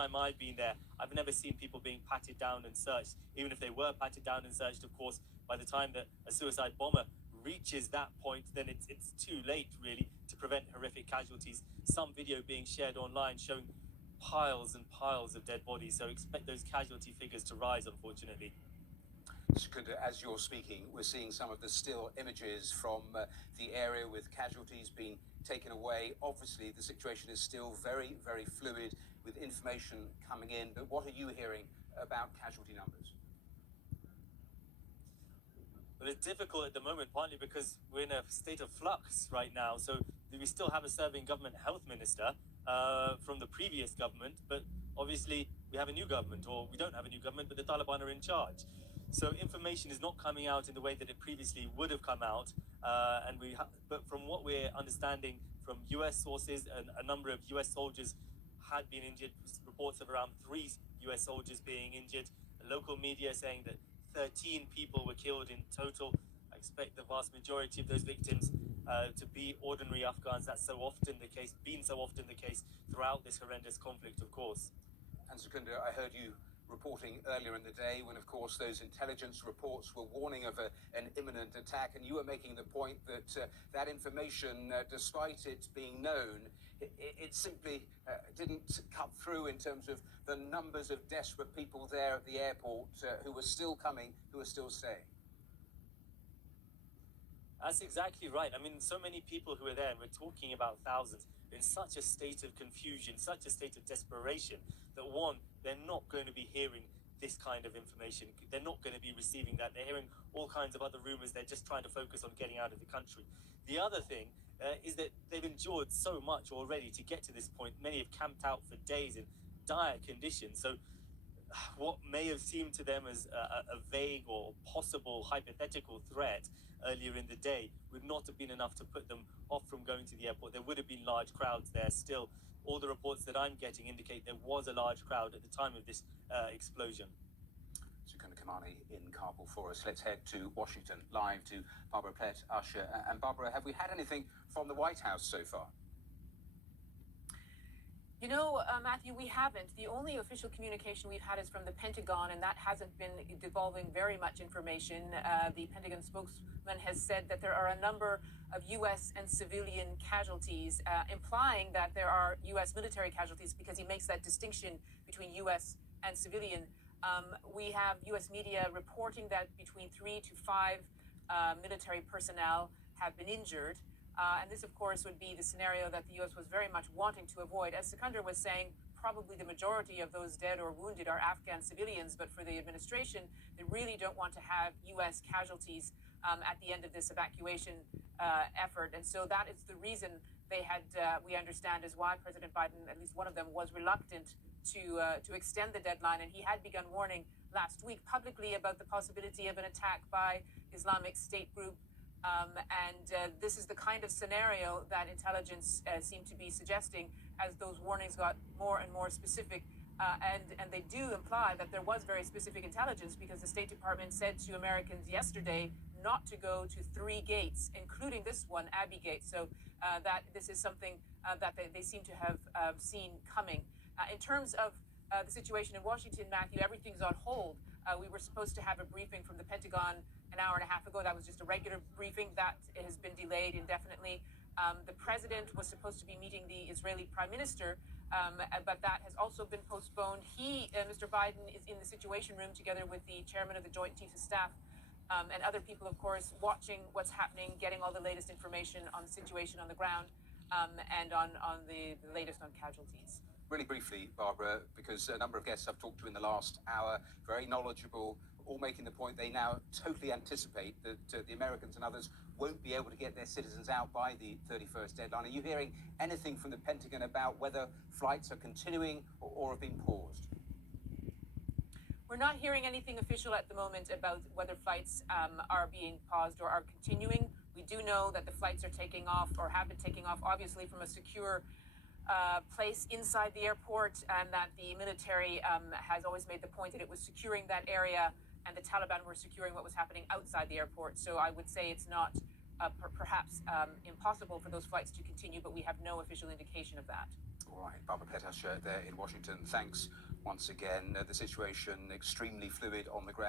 time I've been there, I've never seen people being patted down and searched. Even if they were patted down and searched, of course, by the time that a suicide bomber reaches that point, then it's too late, really, to prevent horrific casualties. Some video being shared online showing piles and piles of dead bodies, so expect those casualty figures to rise, unfortunately. As you're speaking, we're seeing some of the still images from the area with casualties being taken away. Obviously, the situation is still very, very fluid with information coming in. But what are you hearing about casualty numbers? Well, it's difficult at the moment, partly because we're in a state of flux right now. So we still have a serving government health minister from the previous government, but obviously we have a new government, or we don't have a new government, but the Taliban are in charge. So information is not coming out in the way that it previously would have come out. But from what we're understanding from US sources, a number of US soldiers had been injured. Reports of around 3 US soldiers being injured. Local media saying that 13 people were killed in total. I expect the vast majority of those victims to be ordinary Afghans. That's so often the case, been so often the case throughout this horrendous conflict, of course. And Sukunda, I heard you reporting earlier in the day when, of course, those intelligence reports were warning of an imminent attack, and you were making the point that that information, despite it being known, it simply didn't cut through in terms of the numbers of desperate people there at the airport who were still coming, who were still staying. That's exactly right. I mean, so many people who are there, and we're talking about thousands, in such a state of confusion, such a state of desperation, that one, they're not going to be hearing this kind of information. They're not going to be receiving that. They're hearing all kinds of other rumors. They're just trying to focus on getting out of the country. The other thing is that they've endured so much already to get to this point. Many have camped out for days in dire conditions. So what may have seemed to them as a vague or possible hypothetical threat earlier in the day would not have been enough to put them off from going to the airport. There would have been large crowds there still. All the reports that I'm getting indicate there was a large crowd at the time of this explosion. Sukunda Kamani in Kabul for us. Let's head to Washington, live to Barbara Plett-Usher. And Barbara, have we had anything from the White House so far? You know, Matthew, we haven't. The only official communication we've had is from the Pentagon, and that hasn't been devolving very much information. The Pentagon spokesman has said that there are a number of U.S. and civilian casualties, implying that there are U.S. military casualties because he makes that distinction between U.S. and civilian. We have U.S. media reporting that between 3 to 5 military personnel have been injured. And this, of course, would be the scenario that the U.S. was very much wanting to avoid. As Sikander was saying, probably the majority of those dead or wounded are Afghan civilians, but for the administration, they really don't want to have U.S. casualties at the end of this evacuation effort. And so that is the reason they had, we understand, is why President Biden, at least one of them, was reluctant to extend the deadline. And he had begun warning last week publicly about the possibility of an attack by Islamic State group. This is the kind of scenario that intelligence seemed to be suggesting as those warnings got more and more specific. And they do imply that there was very specific intelligence, because the State Department said to Americans yesterday not to go to 3 gates, including this one, Abbey Gate. So that this is something that they seem to have seen coming. In terms of the situation in Washington, Matthew, everything's on hold. We were supposed to have a briefing from the Pentagon an hour and a half ago. That was just a regular briefing. That has been delayed indefinitely. The president was supposed to be meeting the Israeli prime minister, but that has also been postponed. Mr. Biden, is in the Situation Room together with the chairman of the Joint Chiefs of Staff and other people, of course, watching what's happening, getting all the latest information on the situation on the ground and on the latest on casualties. Really briefly, Barbara, because a number of guests I've talked to in the last hour, very knowledgeable, all making the point they now totally anticipate that the Americans and others won't be able to get their citizens out by the 31st deadline. Are you hearing anything from the Pentagon about whether flights are continuing or have been paused? We're not hearing anything official at the moment about whether flights are being paused or are continuing. We do know that the flights are taking off or have been taking off, obviously, from a secure place inside the airport, and that the military has always made the point that it was securing that area, and the Taliban were securing what was happening outside the airport. So I would say it's not perhaps impossible for those flights to continue, but we have no official indication of that. All right, Barbara Petas there in Washington. Thanks once again. The situation extremely fluid on the ground.